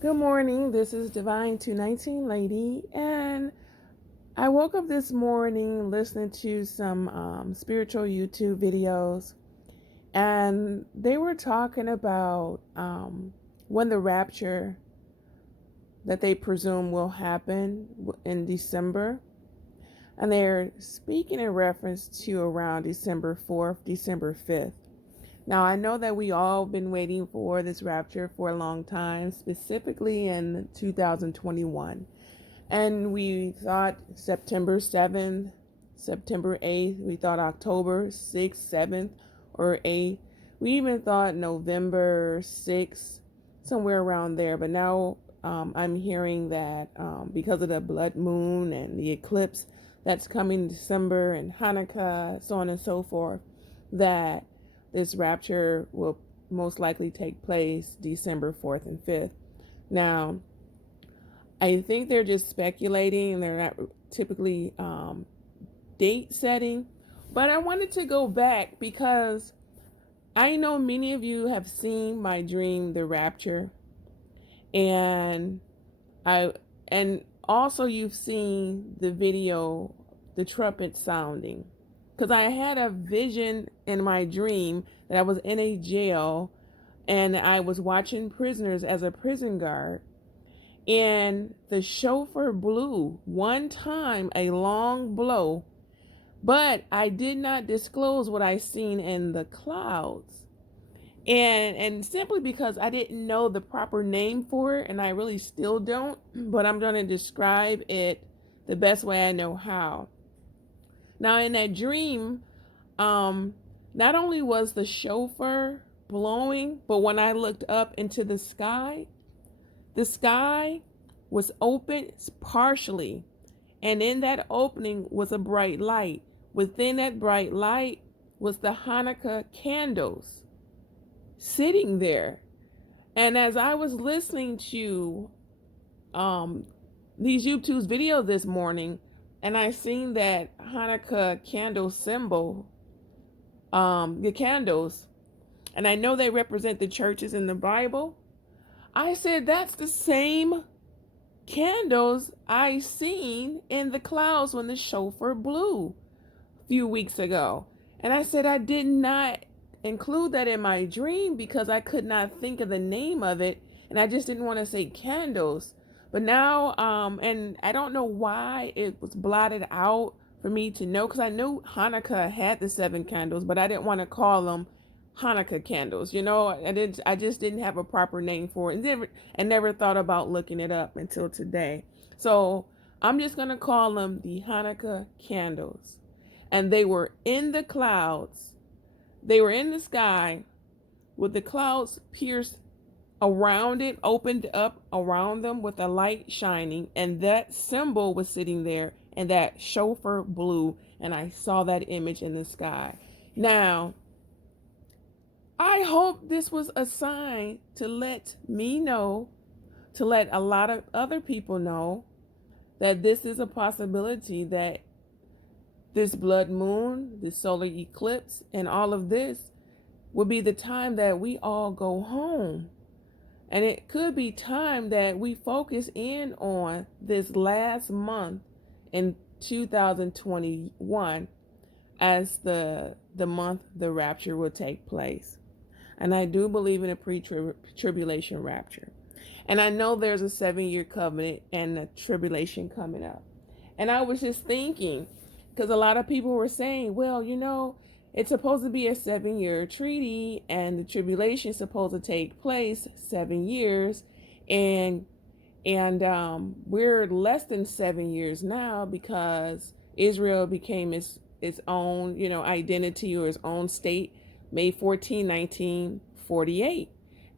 Good morning. This is Divine 219 Lady, and I woke up this morning listening to some spiritual YouTube videos, and they were talking about when the rapture that they presume will happen in December, and they're speaking in reference to around December 4th, December 5th. Now, I know that we all been waiting for this rapture for a long time, specifically in 2021. And we thought September 7th, September 8th, we thought October 6th, 7th, or 8th. We even thought November 6th, somewhere around there. But now I'm hearing that because of the blood moon and the eclipse that's coming in December and Hanukkah, so on and so forth, that this rapture will most likely take place December 4th and 5th. Now, I think they're just speculating and they're not typically date setting. But I wanted to go back because I know many of you have seen my dream, The Rapture, and I and also you've seen the video, the trumpet sounding. Because I had a vision in my dream that I was in a jail and I was watching prisoners as a prison guard. And the chauffeur blew one time a long blow, but I did not disclose what I seen in the clouds. And simply because I didn't know the proper name for it, and I really still don't, but I'm going to describe it the best way I know how. Now, in that dream, not only was the chauffeur blowing, but when I looked up into the sky was open partially, and in that opening was a bright light. Within that bright light was the Hanukkah candles sitting there. And as I was listening to these YouTube's video this morning, and I seen that Hanukkah candle symbol, the candles, and I know they represent the churches in the Bible. I said that's the same candles I seen in the clouds when the chauffeur blew a few weeks ago. And I said I did not include that in my dream because I could not think of the name of it, and I just didn't want to say candles. But now, and I don't know why it was blotted out for me to know, because I knew Hanukkah had the seven candles, but I didn't want to call them Hanukkah candles. I just didn't have a proper name for it, and never thought about looking it up until today. So I'm just gonna call them the Hanukkah candles, and they were in the clouds. They were in the sky with the clouds pierced around it, opened up around them with a light shining, and that symbol was sitting there, and that chauffeur blew, and I saw that image in the sky. Now, I hope this was a sign to let me know, to let a lot of other people know that this is a possibility, that this blood moon, this solar eclipse, and all of this will be the time that we all go home. And it could be time that we focus in on this last month in 2021 as the month the rapture will take place. And I do believe in a pre-tribulation rapture. And I know there's a 7-year covenant and a tribulation coming up. And I was just thinking, because a lot of people were saying, well, it's supposed to be a 7-year treaty, and the tribulation is supposed to take place 7 years, and we're less than 7 years now because Israel became its own identity, or its own state, May 14, 1948,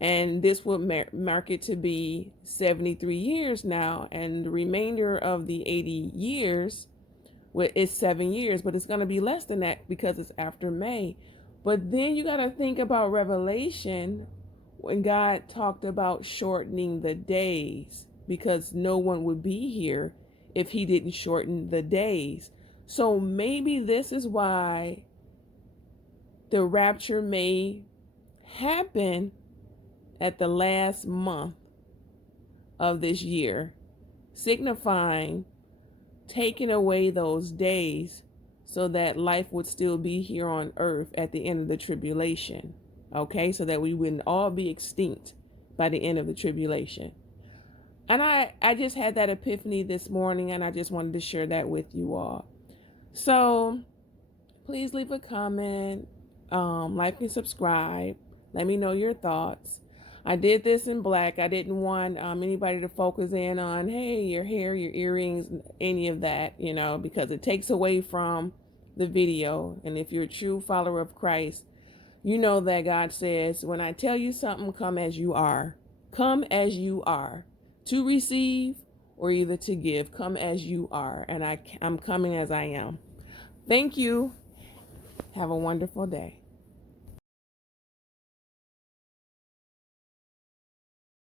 and this would mark it to be 73 years now, and the remainder of the 80 years, well, it's 7 years, but it's going to be less than that because it's after May. But then you got to think about Revelation, when God talked about shortening the days, because no one would be here if he didn't shorten the days. So maybe this is why the rapture may happen at the last month of this year, signifying taking away those days so that life would still be here on earth at the end of the tribulation. Okay, so that we wouldn't all be extinct by the end of the tribulation. And I just had that epiphany this morning, and I just wanted to share that with you all. So please leave a comment, like and subscribe. Let me know your thoughts. I did this in black. I didn't want anybody to focus in on, hey, your hair, your earrings, any of that, because it takes away from the video. And if you're a true follower of Christ, you know that God says, when I tell you something, come as you are. Come as you are. To receive or either to give. Come as you are. And I'm coming as I am. Thank you. Have a wonderful day.